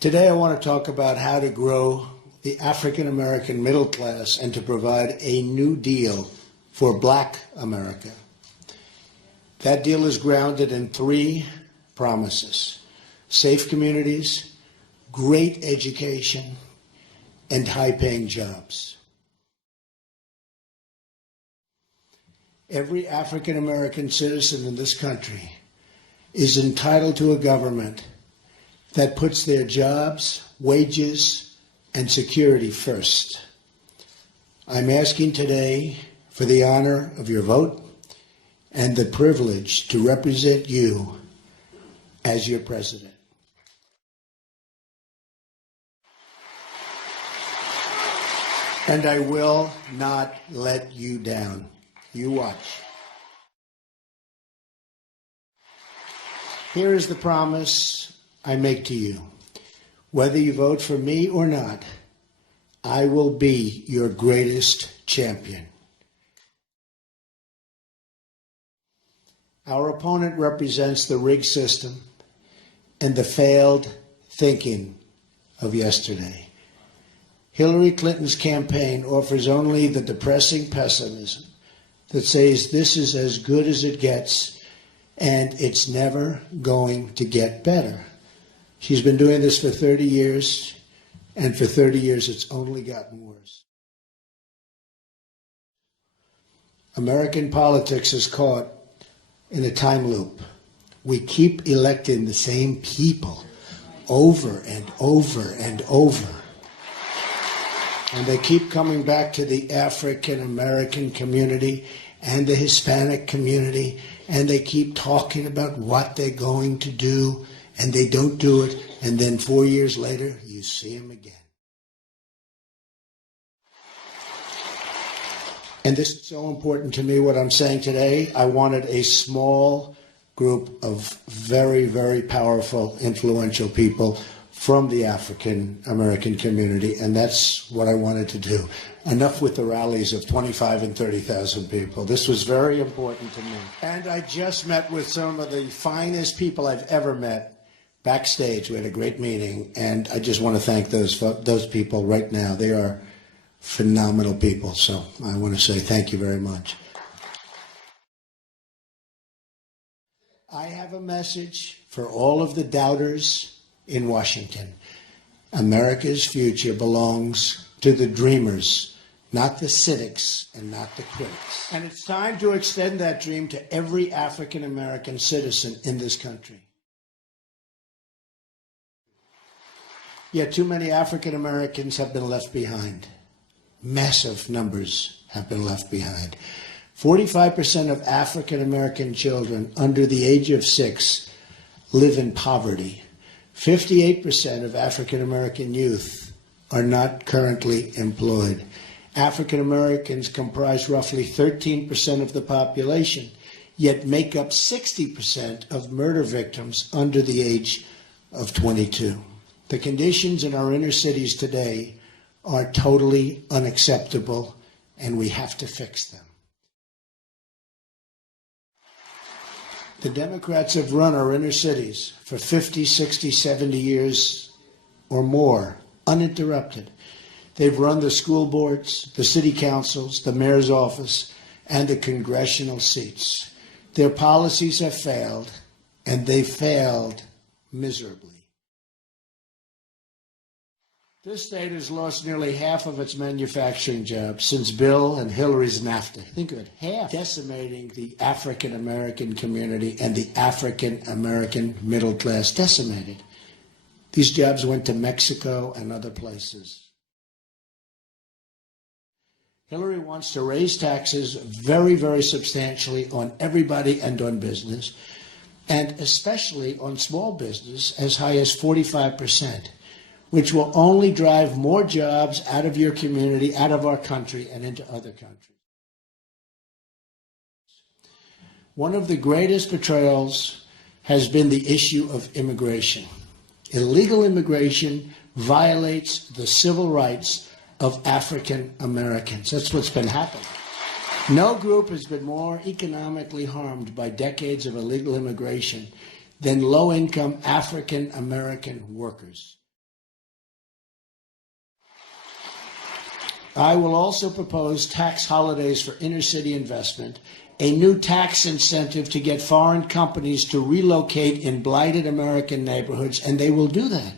Today I want to talk about how to grow the African American middle class and to provide a new deal for Black America. That deal is grounded in three promises: safe communities, great education, and high-paying jobs. Every African American citizen in this country is entitled to a government that puts their jobs, wages, and security first. I'm asking today for the honor of your vote and the privilege to represent you as your president. And I will not let you down. You watch. Here is the promise I make to you. Whether you vote for me or not, I will be your greatest champion. Our opponent represents the rigged system and the failed thinking of yesterday. Hillary Clinton's campaign offers only the depressing pessimism that says this is as good as it gets and it's never going to get better. She's been doing this for 30 years, and for 30 years it's only gotten worse. American politics is caught in a time loop. We keep electing the same people over and over and over. And they keep coming back to the African American community and the Hispanic community, and they keep talking about what they're going to do, and they don't do it, and then 4 years later, you see them again. And this is so important to me, what I'm saying today. I wanted a small group of very, very powerful, influential people from the African American community, and that's what I wanted to do. Enough with the rallies of 25 and 30,000 people. This was very important to me. And I just met with some of the finest people I've ever met backstage. We had a great meeting, and I just want to thank those people right now. They are phenomenal people, so I want to say thank you very much. I have a message for all of the doubters in Washington. America's future belongs to the dreamers, not the cynics and not the critics. And it's time to extend that dream to every African American citizen in this country. Yet too many African Americans have been left behind. Massive numbers have been left behind. 45% of African American children under the age of 6 live in poverty. 58% of African American youth are not currently employed. African Americans comprise roughly 13% of the population, yet make up 60% of murder victims under the age of 22. The conditions in our inner cities today are totally unacceptable, and we have to fix them. The Democrats have run our inner cities for 50, 60, 70 years or more, uninterrupted. They've run the school boards, the city councils, the mayor's office, and the congressional seats. Their policies have failed, and they failed miserably. This state has lost nearly half of its manufacturing jobs since Bill and Hillary's NAFTA. Think of it, half. Decimating the African American community and the African American middle class, decimated. These jobs went to Mexico and other places. Hillary wants to raise taxes very, very substantially on everybody and on business, and especially on small business, as high as 45%. Which will only drive more jobs out of your community, out of our country, and into other countries. One of the greatest betrayals has been the issue of immigration. Illegal immigration violates the civil rights of African Americans. That's what's been happening. No group has been more economically harmed by decades of illegal immigration than low-income African American workers. I will also propose tax holidays for inner-city investment, a new tax incentive to get foreign companies to relocate in blighted American neighborhoods, and they will do that.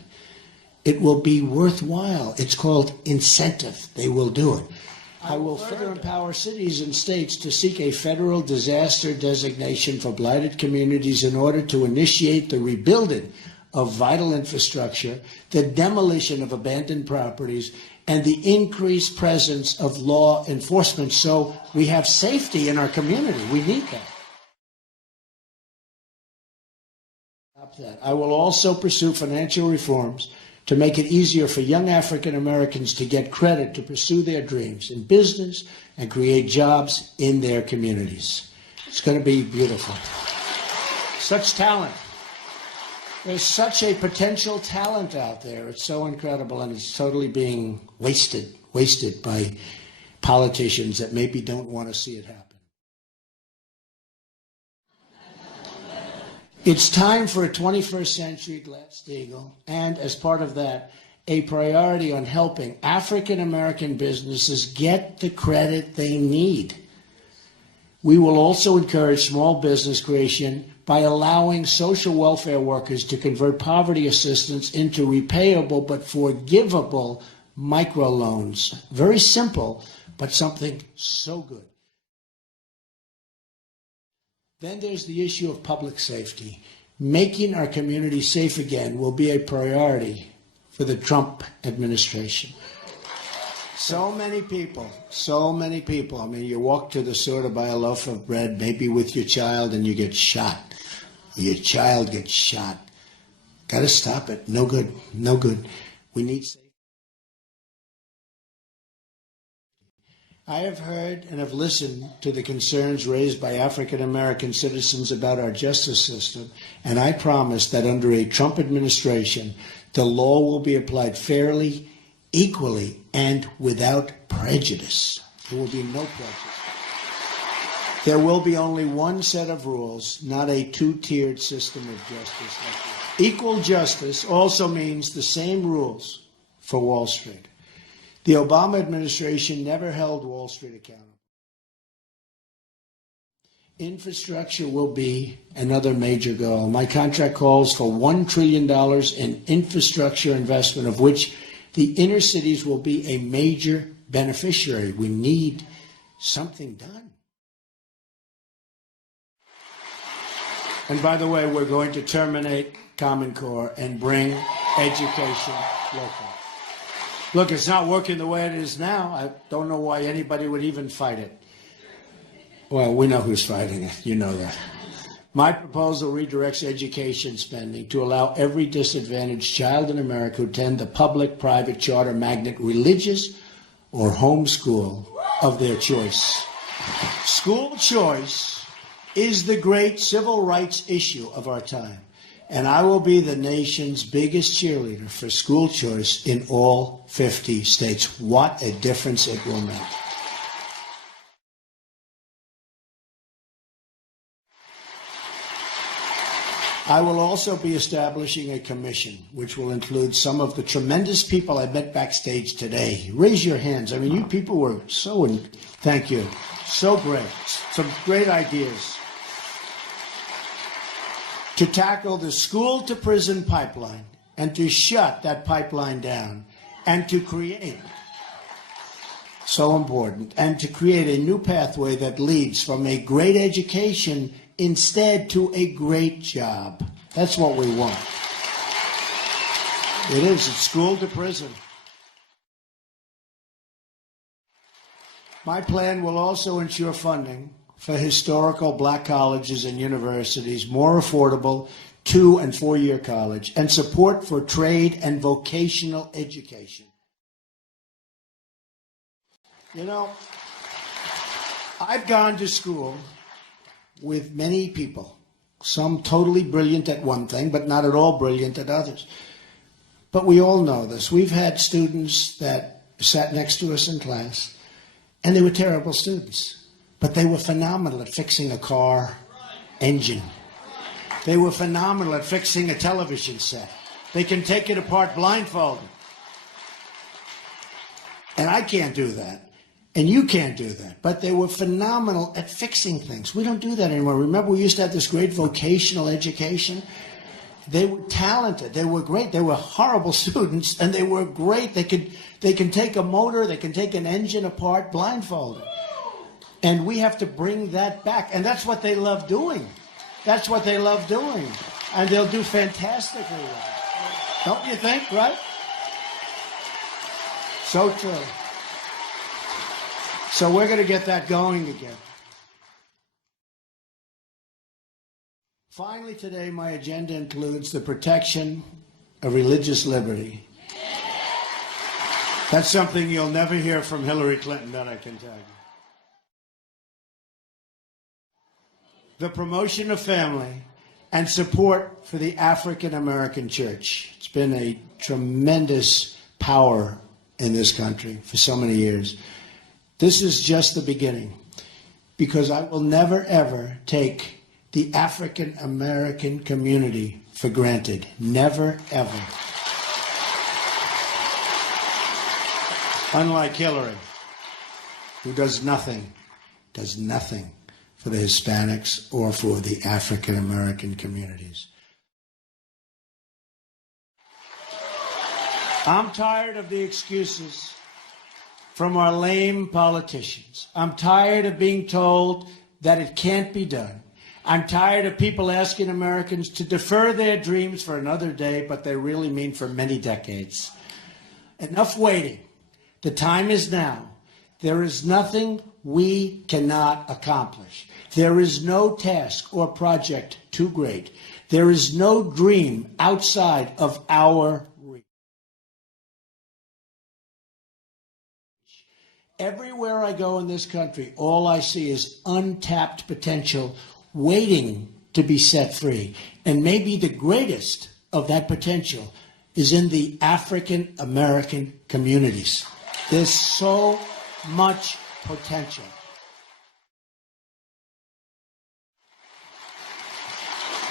It will be worthwhile. It's called incentive. They will do it. I will further empower cities and states to seek a federal disaster designation for blighted communities in order to initiate the rebuilding of vital infrastructure, the demolition of abandoned properties, and the increased presence of law enforcement so we have safety in our community. We need that. I will also pursue financial reforms to make it easier for young African Americans to get credit to pursue their dreams in business and create jobs in their communities. It's going to be beautiful. Such talent. There's such a potential talent out there. It's so incredible, and it's totally being wasted by politicians that maybe don't want to see it happen. It's time for a 21st century Glass-Steagall, and as part of that, a priority on helping African American businesses get the credit they need. We will also encourage small business creation by allowing social welfare workers to convert poverty assistance into repayable but forgivable microloans. Very simple, but something so good. Then there's the issue of public safety. Making our community safe again will be a priority for the Trump administration. So many people. I mean, you walk to the store to buy a loaf of bread, maybe with your child, and you get shot. Your child gets shot. Got to stop it. No good. We need safety. I have heard and have listened to the concerns raised by African American citizens about our justice system, and I promise that under a Trump administration, the law will be applied fairly, equally, and without prejudice. There will be no prejudice. There will be only one set of rules, not a two-tiered system of justice. Equal justice also means the same rules for Wall Street. The Obama administration never held Wall Street accountable. Infrastructure will be another major goal. My contract calls for $1 trillion in infrastructure investment, of which the inner cities will be a major beneficiary. We need something done. And by the way, we're going to terminate Common Core and bring education local. Look, it's not working the way it is now. I don't know why anybody would even fight it. Well, we know who's fighting it. You know that. My proposal redirects education spending to allow every disadvantaged child in America to attend the public, private, charter, magnet, religious, or home school of their choice. School choice is the great civil rights issue of our time. And I will be the nation's biggest cheerleader for school choice in all 50 states. What a difference it will make. I will also be establishing a commission, which will include some of the tremendous people I met backstage today. Raise your hands. I mean, you people were thank you. So great. Some great ideas. To tackle the school-to-prison pipeline and to shut that pipeline down and to create, so important, and to create a new pathway that leads from a great education instead to a great job. That's what we want. It is. It's school to prison. My plan will also ensure funding for historical black colleges and universities, more affordable 2- and 4-year college, and support for trade and vocational education. You know, I've gone to school with many people, some totally brilliant at one thing, but not at all brilliant at others. But we all know this. We've had students that sat next to us in class, and they were terrible students. But they were phenomenal at fixing a car engine. They were phenomenal at fixing a television set. They can take it apart blindfolded. And I can't do that. And you can't do that. But they were phenomenal at fixing things. We don't do that anymore. Remember, we used to have this great vocational education? They were talented. They were great. They were horrible students, and they were great. They can take a motor, they can take an engine apart blindfolded. And we have to bring that back. And that's what they love doing. That's what they love doing. And they'll do fantastically well. Don't you think, right? So true. So we're going to get that going again. Finally today, my agenda includes the protection of religious liberty. That's something you'll never hear from Hillary Clinton, that I can tell you. The promotion of family and support for the African American church. It's been a tremendous power in this country for so many years. This is just the beginning, because I will never, ever take the African American community for granted. Never, ever. Unlike Hillary, who does nothing for the Hispanics or for the African American communities. I'm tired of the excuses from our lame politicians. I'm tired of being told that it can't be done. I'm tired of people asking Americans to defer their dreams for another day, but they really mean for many decades. Enough waiting. The time is now. There is nothing we cannot accomplish. There is no task or project too great. There is no dream outside of our reach. Everywhere I go in this country, all I see is untapped potential waiting to be set free. And maybe the greatest of that potential is in the African American communities. There's so much potential.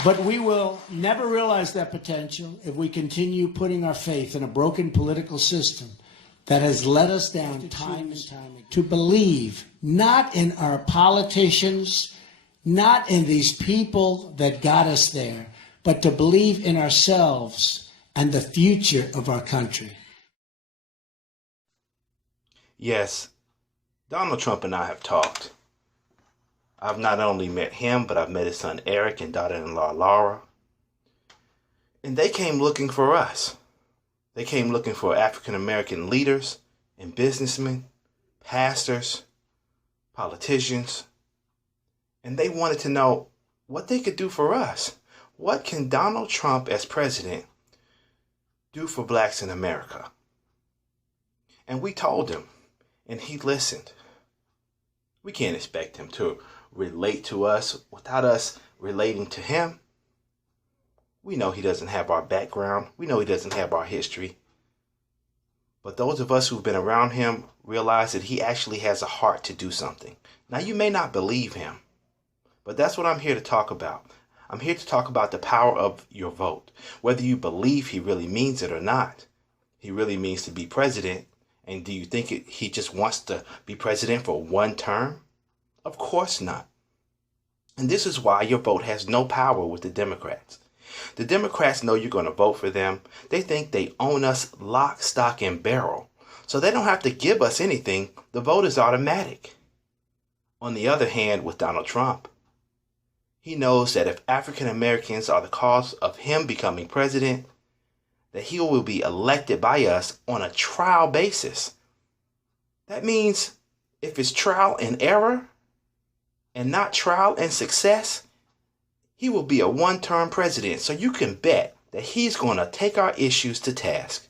But we will never realize that potential if we continue putting our faith in a broken political system that has let us down time and time again. To believe not in our politicians, not in these people that got us there, but to believe in ourselves and the future of our country. Yes, Donald Trump and I have talked. I've not only met him, but I've met his son Eric and daughter-in-law Laura. And they came looking for us. They came looking for African American leaders and businessmen, pastors, politicians. And they wanted to know what they could do for us. What can Donald Trump as president do for blacks in America? And we told him, and he listened. We can't expect him to relate to us without us relating to him. We know he doesn't have our background. We know he doesn't have our history. But those of us who've been around him realize that he actually has a heart to do something. Now, you may not believe him, but that's what I'm here to talk about. I'm here to talk about the power of your vote. Whether you believe he really means it or not, he really means to be president. And do you think he just wants to be president for one term? Of course not. And this is why your vote has no power with the Democrats. The Democrats know you're going to vote for them. They think they own us lock, stock, and barrel. So they don't have to give us anything. The vote is automatic. On the other hand, with Donald Trump, he knows that if African Americans are the cause of him becoming president, that he will be elected by us on a trial basis. That means if it's trial and error and not trial and success, he will be a one-term president. So you can bet that he's going to take our issues to task.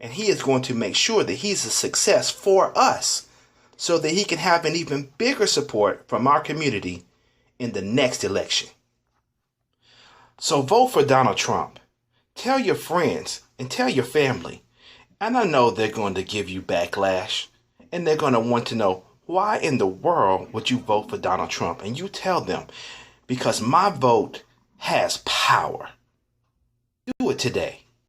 And he is going to make sure that he's a success for us so that he can have an even bigger support from our community in the next election. So vote for Donald Trump. Tell your friends and tell your family. And I know they're going to give you backlash. And they're going to want to know, why in the world would you vote for Donald Trump? And you tell them, because my vote has power. Do it today.